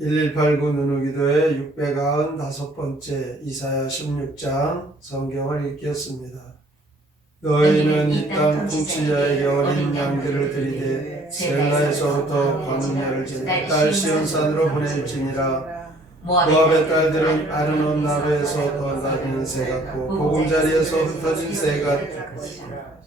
1189 누누기도의 695번째 이사야 16장 성경을 읽겠습니다. 너희는 이 땅 통치자에게 어린 양들을 들이되 셀라에서부터 광야를 지나 딸 시온산으로 보낼지니라. 모압의 딸들은 아르논 나루에서 더 낮은 새 같고 보금자리에서 흩어진 새 같으리라.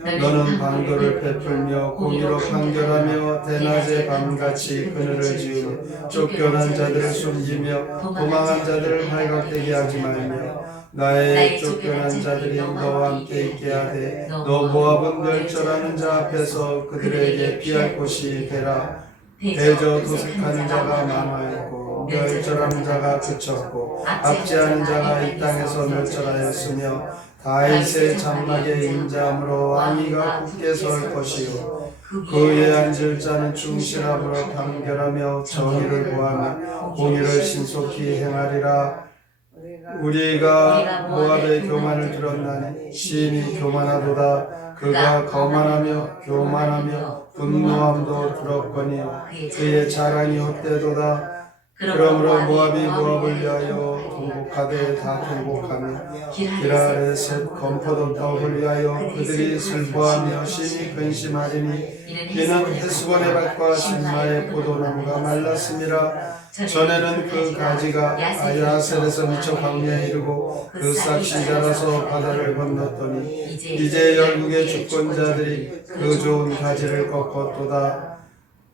너는 방도를 베풀며 공의로 판결하며 대낮에 밤같이 그늘을 지으며 쫓겨난 자들을 숨기며 도망한 자들을 발각되게 하지 말며 나의 쫓겨난 자들이 너와 함께 있게 하되 너 모압은 멸절하는 자 앞에서 그들에게 피할 곳이 되라. 대저 도색하는 자가 많아있고 멸절하는 자가 그쳤고 압제하는 자가 이 땅에서 멸절하였으며 다윗의 장막의 인자함으로 왕위가 굳게 설 것이요 그에 앉을 자는 충실함으로 판결하며 정의를 구하며 공의를 신속히 행하리라. 우리가 모압의 교만을 들었나니 시인이 교만하도다. 그가 거만하며 교만하며 분노함도 들었거니 그의 자랑이 헛되도다. 그러므로 모압이 모압을 위하여 통곡하되 다 통곡하며 기라레셋 검포도떡을 위하여 그들이 슬퍼하며 심히 근심하리니 이는 헤스본의 밭과 신마의 포도나무가 말랐음이라. 전에는 그 가지가 야셀에서 미쳐 광야에 이르고 그 싹이 자라서 바다를 건넜더니 이제 열국의 주권자들이 그 좋은 가지를 꺾었도다.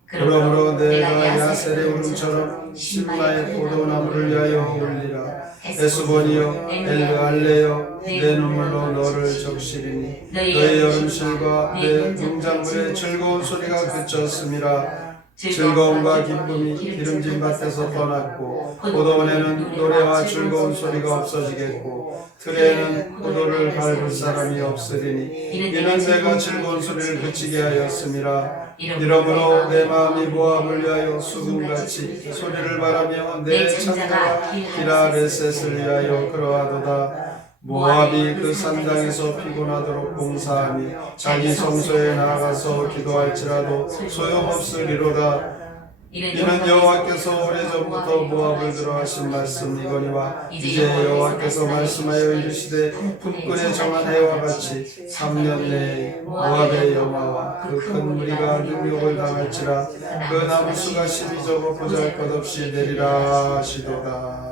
그러므로 내가 야셀의 울음처럼 신마의 포도나무를 위하여 울리라. 에스본이여 엘르알레여 내 눈물로 너를 적시리니 너의 여름실과 내 농작물의 즐거운 소리가 그쳤음이라. 즐거움과 기쁨이 기름진 밭에서 떠났고 포도원에는 노래와 즐거운 소리가 없어지겠고 들에는 포도를 밟을 사람이 없으리니 이는 내가 즐거운 소리를 그치게 하였음이라. 이러므로 내 마음이 모압을 위하여 수금같이 소리를 바라며 내 창자가 기라레셋을 위하여 그러하도다. 모압이 그 산당에서 피곤하도록 봉사하며 자기 성소에 나아가서 기도할지라도 소용없으리로다. 이는 여호와께서 오래전부터 모압을 들어하신 말씀이거니와 이제 여호와께서 말씀하여 이르시되 품꾼에 정한 해와 같이 3년 내에 모압의 영화와 그 큰 무리가 능욕을 당할지라. 그 나무수가 12조고 보잘것없이 내리라 하시도다.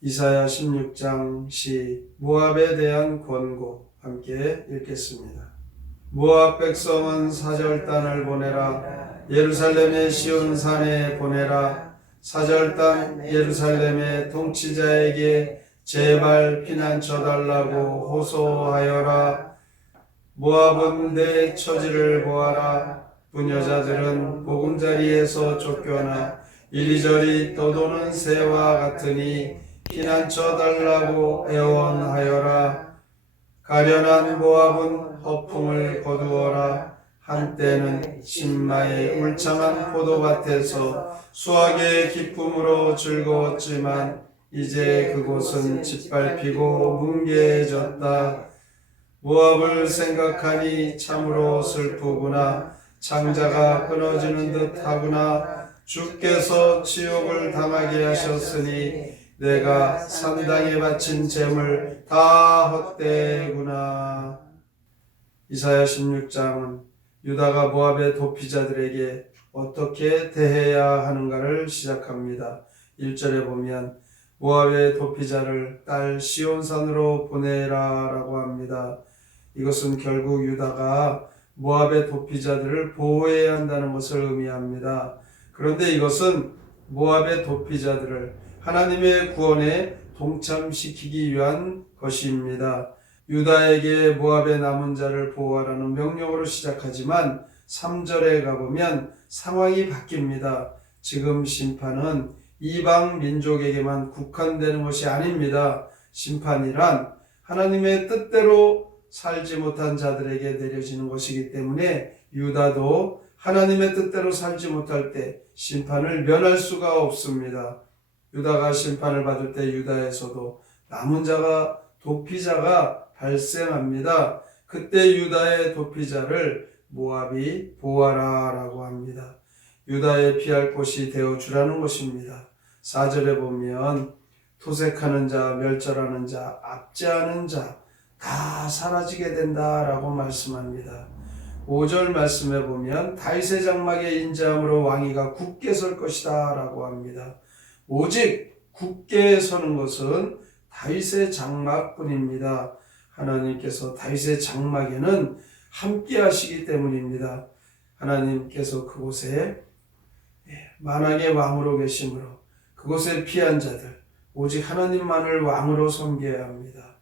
이사야 16장 시 모압에 대한 권고 함께 읽겠습니다. 모압 백성은 사절단을 보내라. 예루살렘의 시온산에 보내라. 사절단 예루살렘의 통치자에게 제발 피난쳐달라고 호소하여라. 모압은 내 처지를 보아라. 부녀자들은 보금자리에서 쫓겨나 이리저리 떠도는 새와 같으니 피난쳐달라고 애원하여라. 가련한 모압은 허풍을 거두어라. 한때는 신마의 울창한 포도밭에서 수확의 기쁨으로 즐거웠지만 이제 그곳은 짓밟히고 뭉개졌다. 모압을 생각하니 참으로 슬프구나. 창자가 끊어지는 듯 하구나. 주께서 지옥을 당하게 하셨으니 내가 산당에 바친 재물 다 헛되구나. 이사야 16장은 유다가 모압의 도피자들에게 어떻게 대해야 하는가를 시작합니다. 1절에 보면 모압의 도피자를 딸 시온산으로 보내라 라고 합니다. 이것은 결국 유다가 모압의 도피자들을 보호해야 한다는 것을 의미합니다. 그런데 이것은 모압의 도피자들을 하나님의 구원에 동참시키기 위한 것입니다. 유다에게 모압의 남은 자를 보호하라는 명령으로 시작하지만 3절에 가보면 상황이 바뀝니다. 지금 심판은 이방 민족에게만 국한되는 것이 아닙니다. 심판이란 하나님의 뜻대로 살지 못한 자들에게 내려지는 것이기 때문에 유다도 하나님의 뜻대로 살지 못할 때 심판을 면할 수가 없습니다. 유다가 심판을 받을 때 유다에서도 남은 자가 도피자가 발생합니다. 그때 유다의 도피자를 모압이 보호하라 라고 합니다. 유다의 피할 곳이 되어주라는 것입니다. 4절에 보면 토색하는 자, 멸절하는 자, 압제하는 자 다 사라지게 된다라고 말씀합니다. 5절 말씀에 보면 다윗의 장막에 인자함으로 왕위가 굳게 설 것이다 라고 합니다. 오직 굳게 서는 것은 다윗의 장막뿐입니다. 하나님께서 다윗의 장막에는 함께 하시기 때문입니다. 하나님께서 그곳에 만왕의 왕으로 계심으로 그곳에 피한 자들 오직 하나님만을 왕으로 섬겨야 합니다.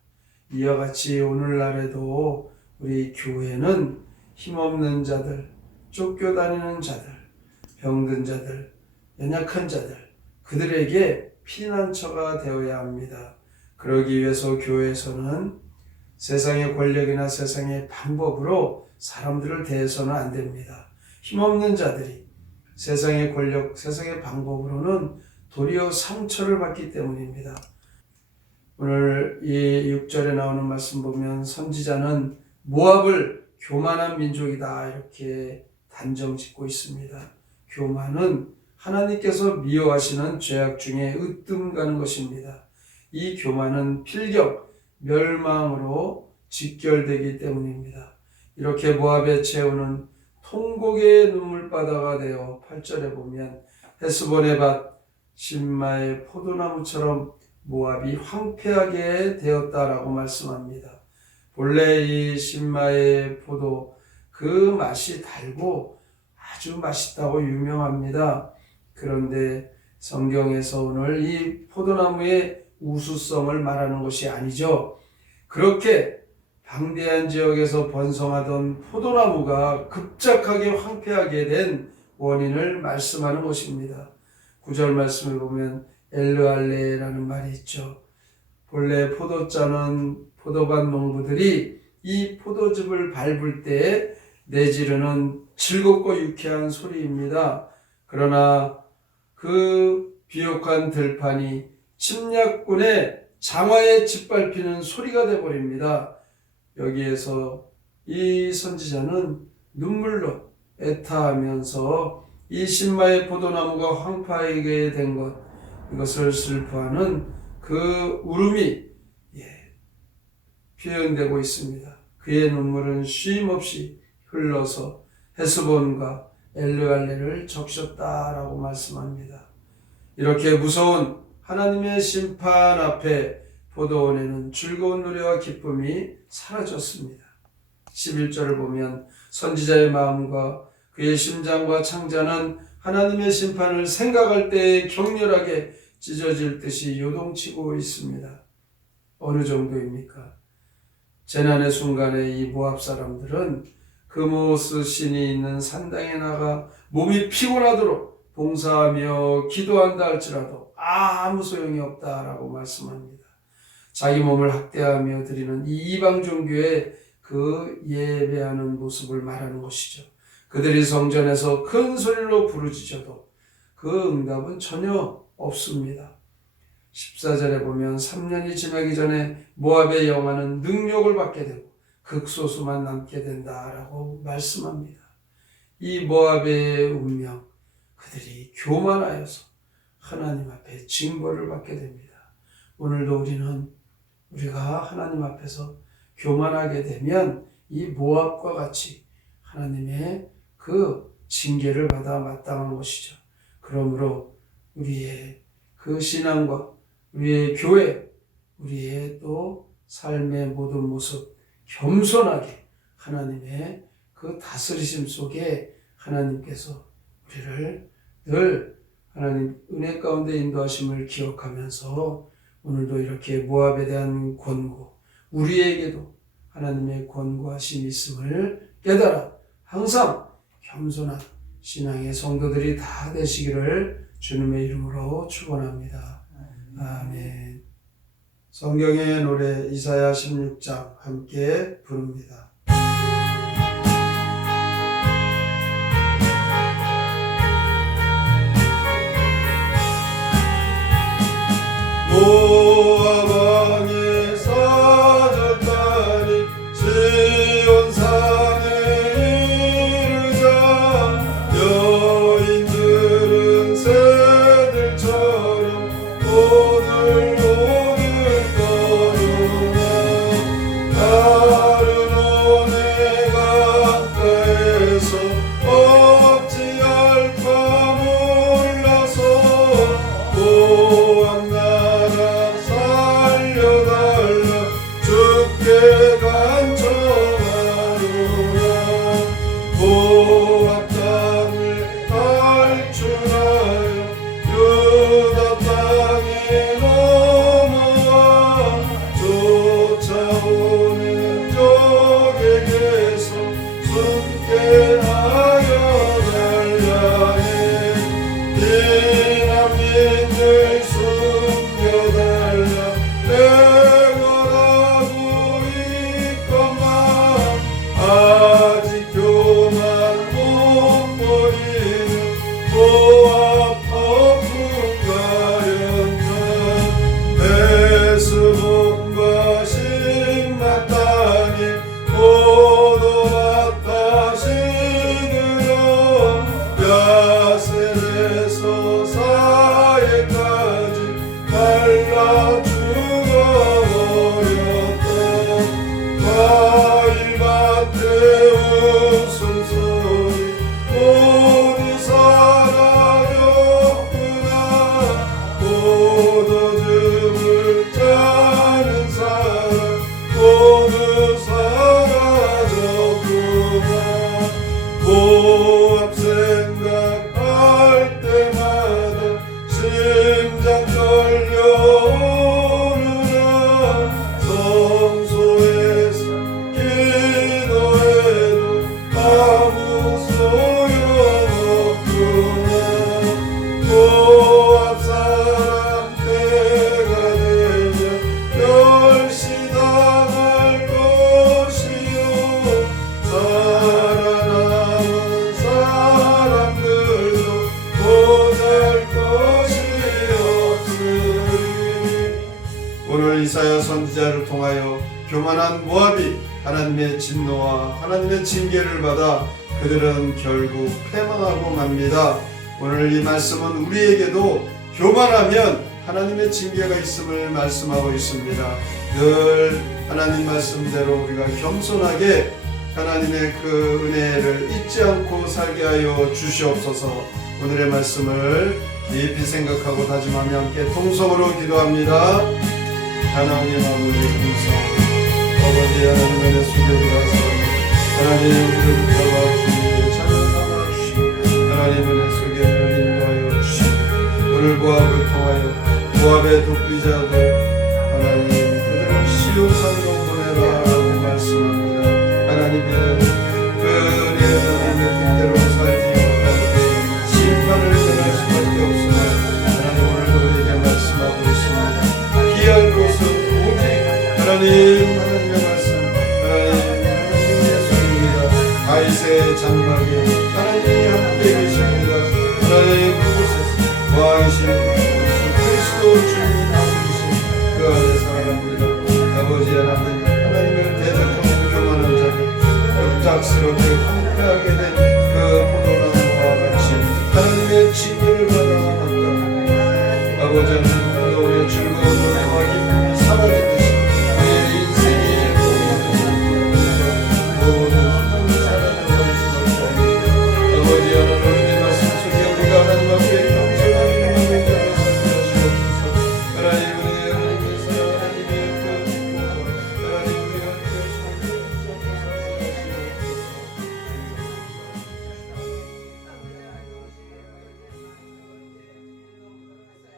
이와 같이 오늘날에도 우리 교회는 힘없는 자들, 쫓겨다니는 자들, 병든 자들, 연약한 자들 그들에게 피난처가 되어야 합니다. 그러기 위해서 교회에서는 세상의 권력이나 세상의 방법으로 사람들을 대해서는 안 됩니다. 힘없는 자들이 세상의 권력, 세상의 방법으로는 도리어 상처를 받기 때문입니다. 오늘 이 6절에 나오는 말씀 보면 선지자는 모압을 교만한 민족이다 이렇게 단정 짓고 있습니다. 교만은 하나님께서 미워하시는 죄악 중에 으뜸 가는 것입니다. 이 교만은 필경 멸망으로 직결되기 때문입니다. 이렇게 모압의 최후는 통곡의 눈물바다가 되어 8절에 보면 헤스본의 밭 신마의 포도나무처럼 모압이 황폐하게 되었다라고 말씀합니다. 본래 이 신마의 포도 그 맛이 달고 아주 맛있다고 유명합니다. 그런데 성경에서 오늘 이 포도나무의 우수성을 말하는 것이 아니죠. 그렇게 방대한 지역에서 번성하던 포도나무가 급작하게 황폐하게 된 원인을 말씀하는 것입니다. 9절 말씀을 보면 엘르알레라는 말이 있죠. 본래 포도짜는 포도밭 농부들이 이 포도즙을 밟을 때 내지르는 즐겁고 유쾌한 소리입니다. 그러나 그 비옥한 들판이 침략군의 장화에 짓밟히는 소리가 되어버립니다. 여기에서 이 선지자는 눈물로 애타하면서 이 신마의 포도나무가 황폐하게 된 것, 이것을 슬퍼하는 그 울음이 표현되고 있습니다. 그의 눈물은 쉼없이 흘러서 헤스본과 엘르알레를 적셨다라고 말씀합니다. 이렇게 무서운 하나님의 심판 앞에 포도원에는 즐거운 노래와 기쁨이 사라졌습니다. 11절을 보면 선지자의 마음과 그의 심장과 창자는 하나님의 심판을 생각할 때 격렬하게 찢어질 듯이 요동치고 있습니다. 어느 정도입니까? 재난의 순간에 이 모압 사람들은 그모스 신이 있는 산당에 나가 몸이 피곤하도록 봉사하며 기도한다 할지라도 아무 소용이 없다라고 말씀합니다. 자기 몸을 학대하며 드리는 이 이방 종교의 그 예배하는 모습을 말하는 것이죠. 그들이 성전에서 큰 소리로 부르짖어도 그 응답은 전혀 없습니다. 14절에 보면 3년이 지나기 전에 모압의 영화는 능욕을 받게 되고 극소수만 남게 된다라고 말씀합니다. 이 모압의 운명, 그들이 교만하여서 하나님 앞에 징벌을 받게 됩니다. 오늘도 우리가 하나님 앞에서 교만하게 되면 이 모압과 같이 하나님의 그 징계를 받아 마땅한 것이죠. 그러므로 우리의 그 신앙과 우리의 교회, 우리의 또 삶의 모든 모습 겸손하게 하나님의 그 다스리심 속에 하나님께서 우리를 늘 하나님 은혜 가운데 인도하심을 기억하면서 오늘도 이렇게 모압에 대한 권고, 우리에게도 하나님의 권고하심이 있음을 깨달아 항상 겸손한 신앙의 성도들이 다 되시기를 주님의 이름으로 축원합니다. 아멘. 성경의 노래 이사야 16장 함께 부릅니다. 모압 왕의 사절단이 시온 산에 이르자 여인들 땅에서 사해까지 갈라 죽어버렸다. 과일밭에 웃음소리 모두 사라졌구나. 포도즙을 짜는 사람 모두 사라졌구나. 모압 생각할 때마다 심장 떨려오르나. 성소에서 기도해도 아무 소용없구나. 모압 사람 때가 되면 멸시당할 것이요. 살아남은 사람들도 못할 것이 없으리. 오늘 이사야 선지자를 통하여 교만한 모압이 하나님의 진노와 하나님의 징계를 받아 그들은 결국 패망하고 맙니다. 오늘 이 말씀은 우리에게도 교만하면 하나님의 징계가 있음을 말씀하고 있습니다. 늘 하나님 말씀대로 우리가 겸손하게 하나님의 그 은혜를 잊지 않고 살게 하여 주시옵소서. 오늘의 말씀을 깊이 생각하고 다짐하며 함께 통성으로 기도합니다. 하나님 아버지 감사합니다. 아버지 하나님 안에 숙여드려서 하나님 우리를 붙잡아 주시고 찬양 삼아 주시고 하나님 안에 숙여를 인도하여 주시고 오늘 모압을 통하여 모압의 독비자들 하나님 그들을 시온산으로 보내라고 말씀합니다. 하나님은 그 하나님의 뜻대로 살지 못하게 심판을 전할 수밖에 없음을 하나님 오늘도 우리에게 말씀하고 있습니다. 피할 곳은 오직 하나님의 말씀 하나님의 예수입니다. 다윗의 장막에 하나님이 함께 계십니다. 하나님 그곳에서 왕이신